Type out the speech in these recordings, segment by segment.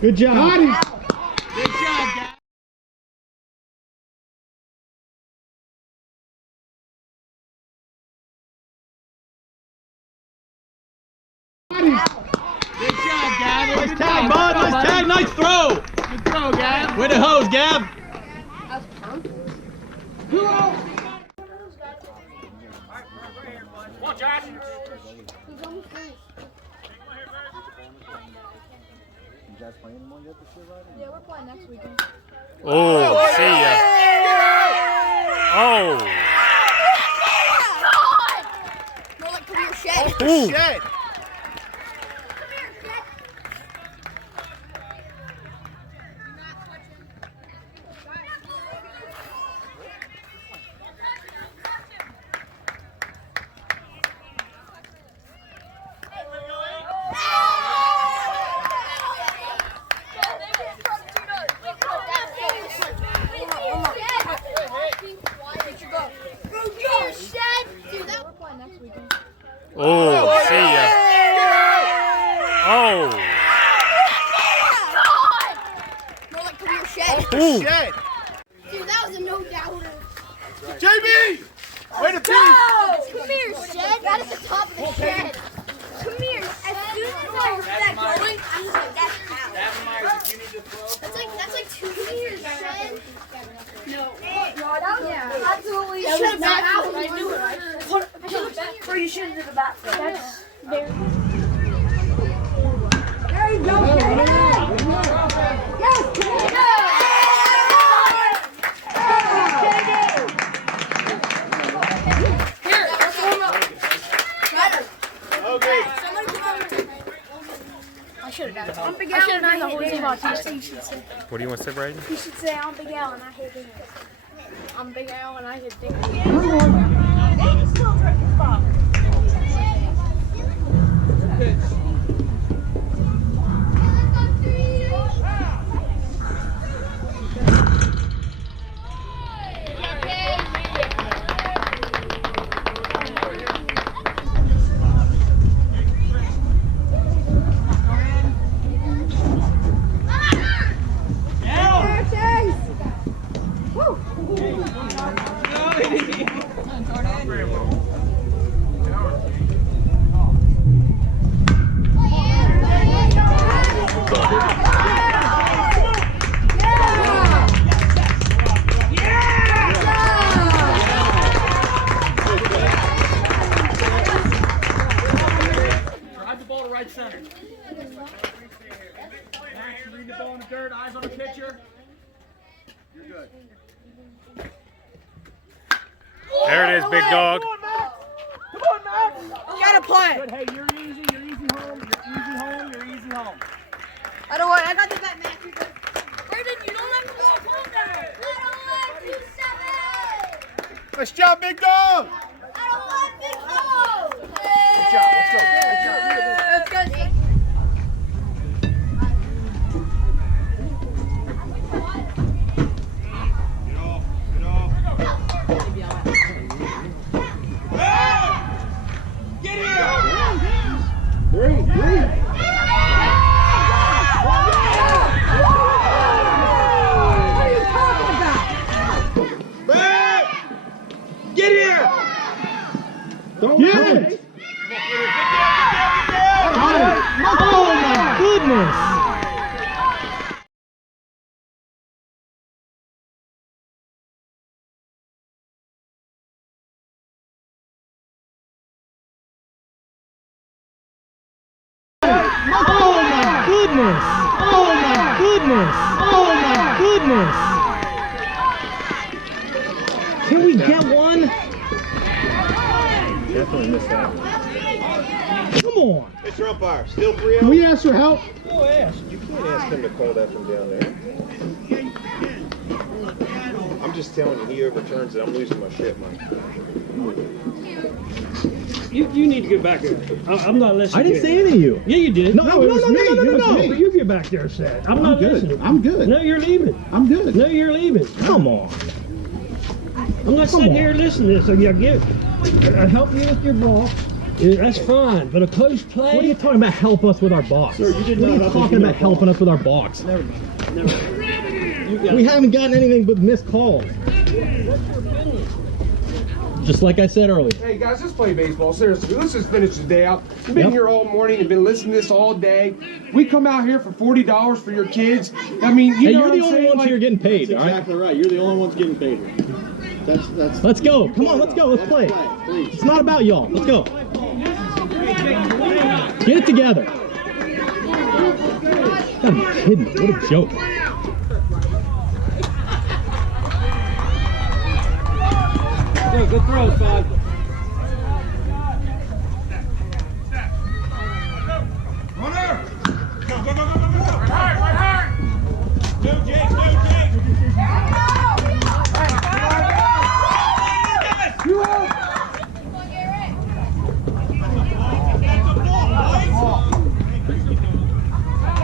Good job. Got him. Good job, guys. Good job, Gab. Nice tag, bud. Nice tag. Nice throw. Good throw, Gab. Way to hose, Gab. That's perfect. Come on, Josh. He's almost finished. You guys playing anymore yet this year, right? Yeah, we're playing next weekend. Oh, see ya. Oh. More like come here, Shed. Ooh. Shed. Oh, see ya. Oh. More like come here, Shed. Ooh. Shed. Dude, that was a no doubter. JB! Way to be! Come here, Shed. That is the top of the shed. Come here. As soon as I heard that going, I'm just like, that's out. That's like 2 years, Shed. No, absolutely. That was not out. I knew it. Or you should have did the back. That's very. There you go, Shed. Yes, Okay. I should have done it. I'm Big Al and I hate Big Al. You should say. What do you want to say, Brayden? You should say I'm Big Al and I hate Big Al. I'm Big Al and I hate Big Al. Drive the ball to right center. Max, you read the ball in the dirt, eyes on the pitcher. You're good. There it is, big dog. Come on, Max. Gotta play. Good. Hey, you're easy home. You're easy home. I don't want. I got the bat, Matt. Brandon, you don't have to go home now. I don't want to seven. Nice job, big dog! I don't want big hole. Good job, let's go. Good job. Let's go. Get here! Don't get it! Oh my goodness! Oh my goodness! Oh my goodness! Oh my goodness! Can we get one? Definitely missed out. Come on! Mr. Umpire, still 3-0? Can we ask for help? You can't ask him to call that from down there. I'm just telling you, he overturns it. I'm losing my shit, Mike. You need to get back there. I'm not listening. I didn't say anything to you. Yeah, you did. No, it was me. It was me. You get back there, Seth. I'm not good. listening. I'm good. No, you're leaving. I'm good. No, you're leaving. Come on. I'm not Come sitting on. here listening to this. So I help you with your ball. That's fine, but a close play. What are you talking about? Help us with our box. Sir, you did what are not you talking about helping us with our box? Never mind. Never mind. You got We haven't gotten anything but missed calls. Just like I said earlier. Hey guys, let's play baseball. Seriously, let's just finish the day out. We've been Yep. here all morning and been listening to this all day. We come out here for $40 for your kids. I mean, you Hey, know you're what the I'm only saying? ones Like, here getting paid, That's all right? exactly right. You're the only ones getting paid here. That's. Let's go. Come on, let's go. Let's play. Please. It's not about y'all. Let's go. Get it together. Gotta be kidding me. What a joke. Hey, good throw, Todd.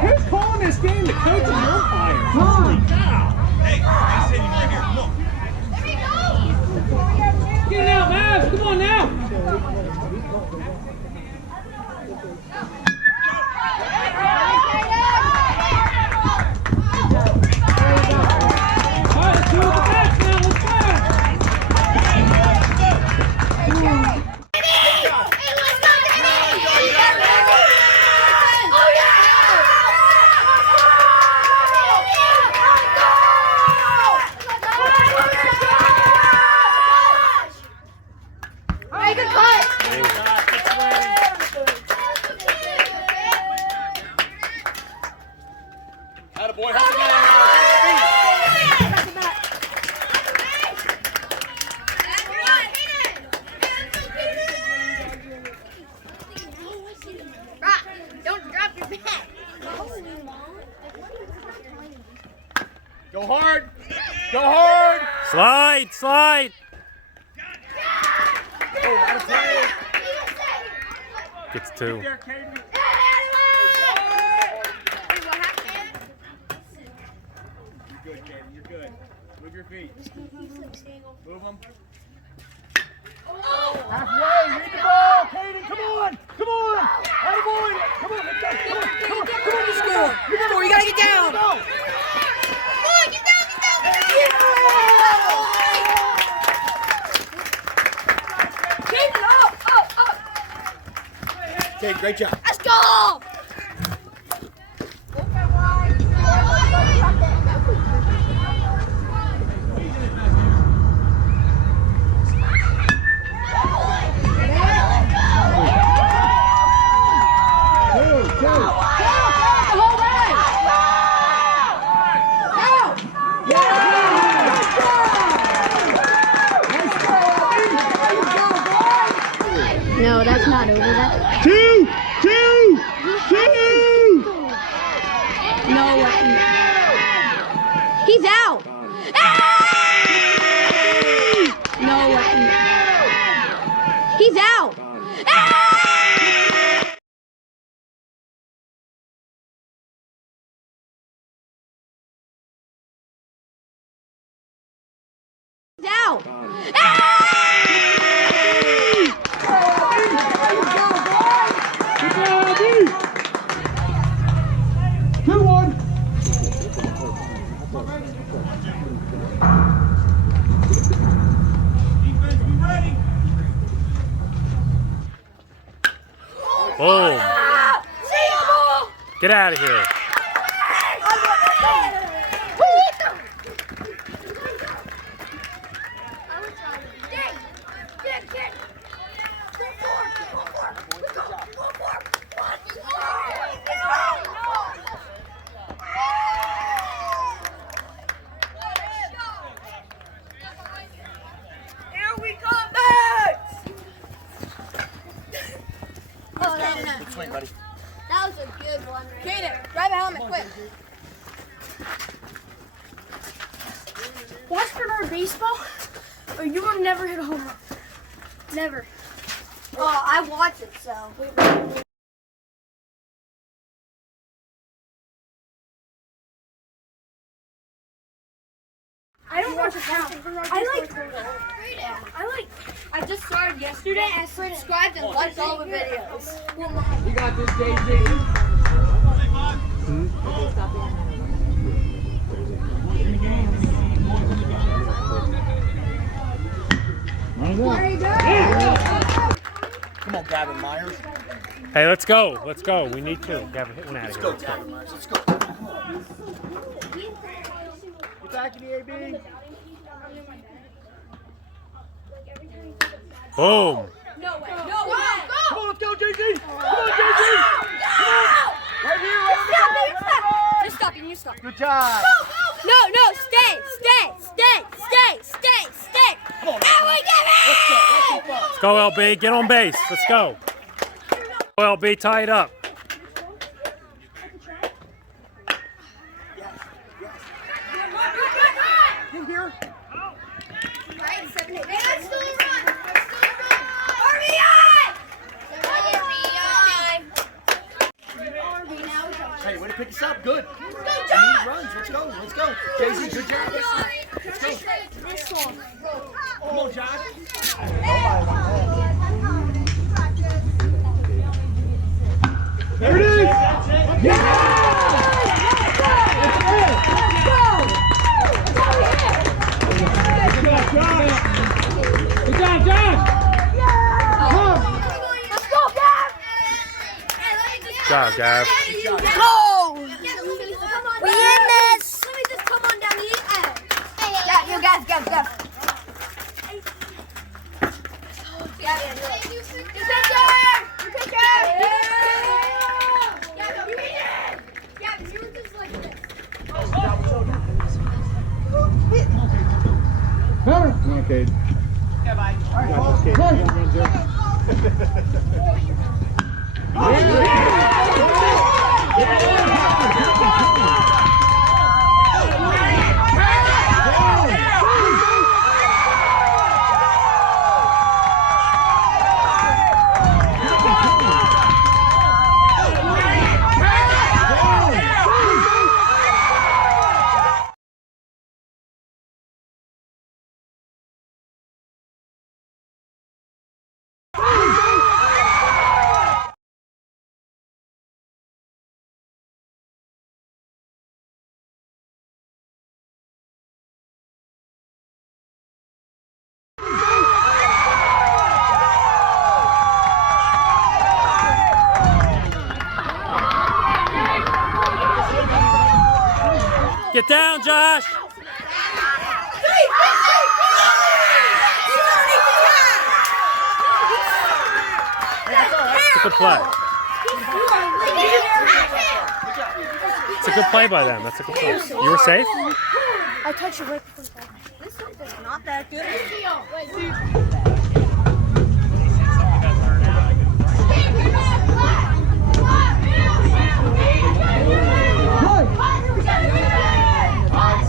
Who's calling this game? The coach and the umpire. Holy cow! Get it out, Mavs. Come on now. All right, let's do it with the bats now. Let's go. Hey, good cut. Don't drop your bat. Go hard! Go hard! Slide, slide. Gets two. There, Caden. You're good, Caden. You're good. Move your feet. Move them. Halfway. Read the ball. Caden, come on. Come on. Attaboy. Come on. Let's go. Come on. Come on. Come on. Score. Score. You gotta get down. Go. Okay, great job. Let's go! No, that's not over. That's Two! no way. He's out. No way. He's out. He's out. Boom. Get out of here. Swing, buddy. That was a good one. Kaden, grab a helmet, quick. Watch for our baseball, or you will never hit a home run. Never. Oh, I watch it, so. I don't watch it now. I just started yesterday and subscribed and liked all the videos. You got this, JJ. Come on, Gavin Myers. Hey, let's go. Let's go. We need to. Gavin, hit one out of Let's here. go, Let's go. Gavin Myers. Let's go. Get back to the AB. Boom. No way. Come on, let's go, JG. Come on, JG. Right here, right You stop. You stop. Good job. No, stay. Come on. Now we get it! Let's go, LB. Get on base. Let's go. Go, LB. Tie it up. In here. Hey, way to pick us up. Good. Runs. Let's go. Let's go. Jay-Z, good job. Let's go. Come on, Josh. There it is! Good job, Josh. Good job, Gav. Go! We in this! Let me just come on down here. Yeah, you guys, go. Okay. Yeah, bye. Get down, Josh. It's a good play. It's a good play by them. That's a good play. You were safe? I touched it right before. This is not that good.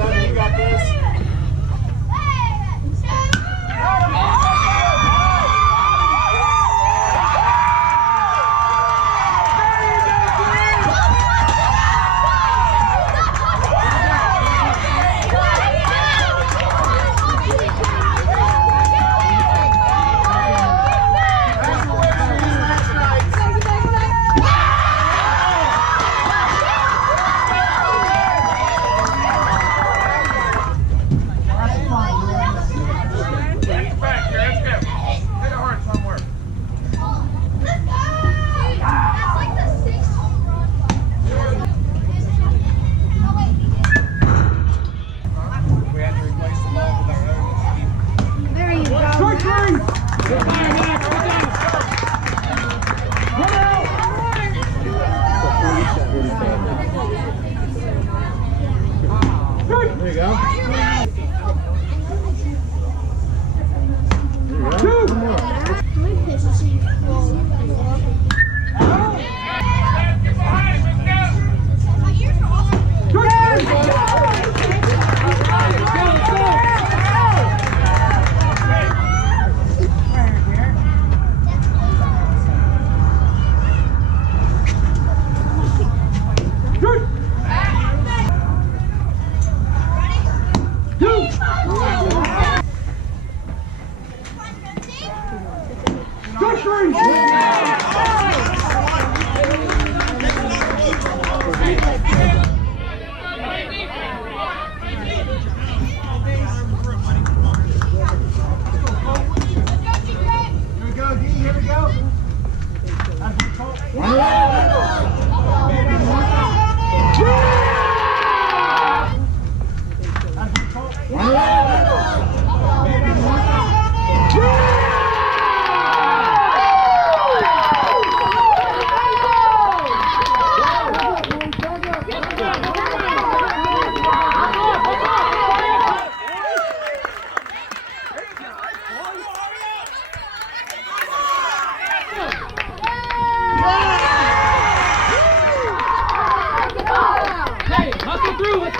You got this.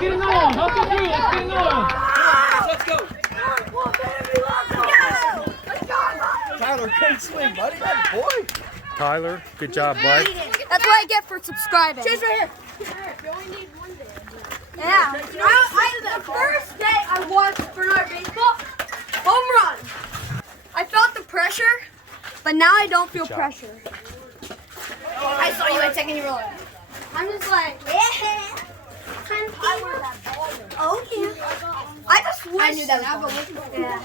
get it on. Hustle through. Let's get it on. Let's go. Tyler, great swing, buddy. That boy. Tyler, good job, bud. That's what I get for subscribing. Chase right here. You only need one day. Yeah. The first day I watched Bernard baseball, home run. I felt the pressure, but now I don't feel pressure. I saw you at second, you were like, I'm just like, yeah. Oh yeah. I just wish. I knew that was going. Yeah.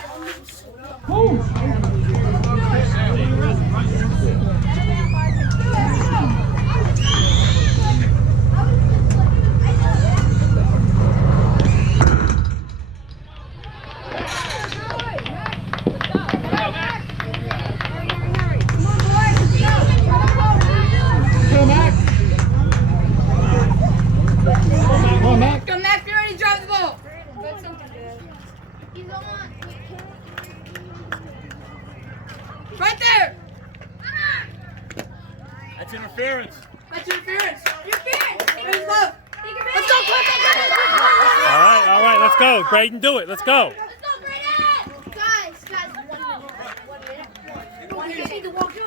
Come on, Mac. Go, Mac, you're ready to drive the ball. Right there. That's interference. That's interference. Interference. Let's go, All right, let's go. Braden, do it. Let's go. Let's go, Brayden. Guys, 1 minute. Hey, let's go do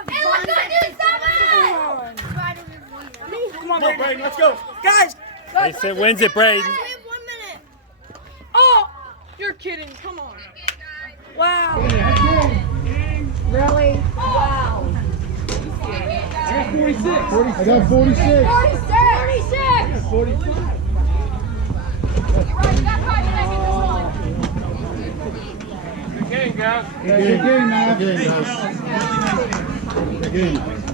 something. Come on, Braden. Let's go. Guys. They said, wins it, Braden. We have 1 minute. Oh, you're kidding. Come on. Wow. Really? Wow. I got 46. I got 46. 46. 45. Good game, guys. Yeah, good game, man. Good game.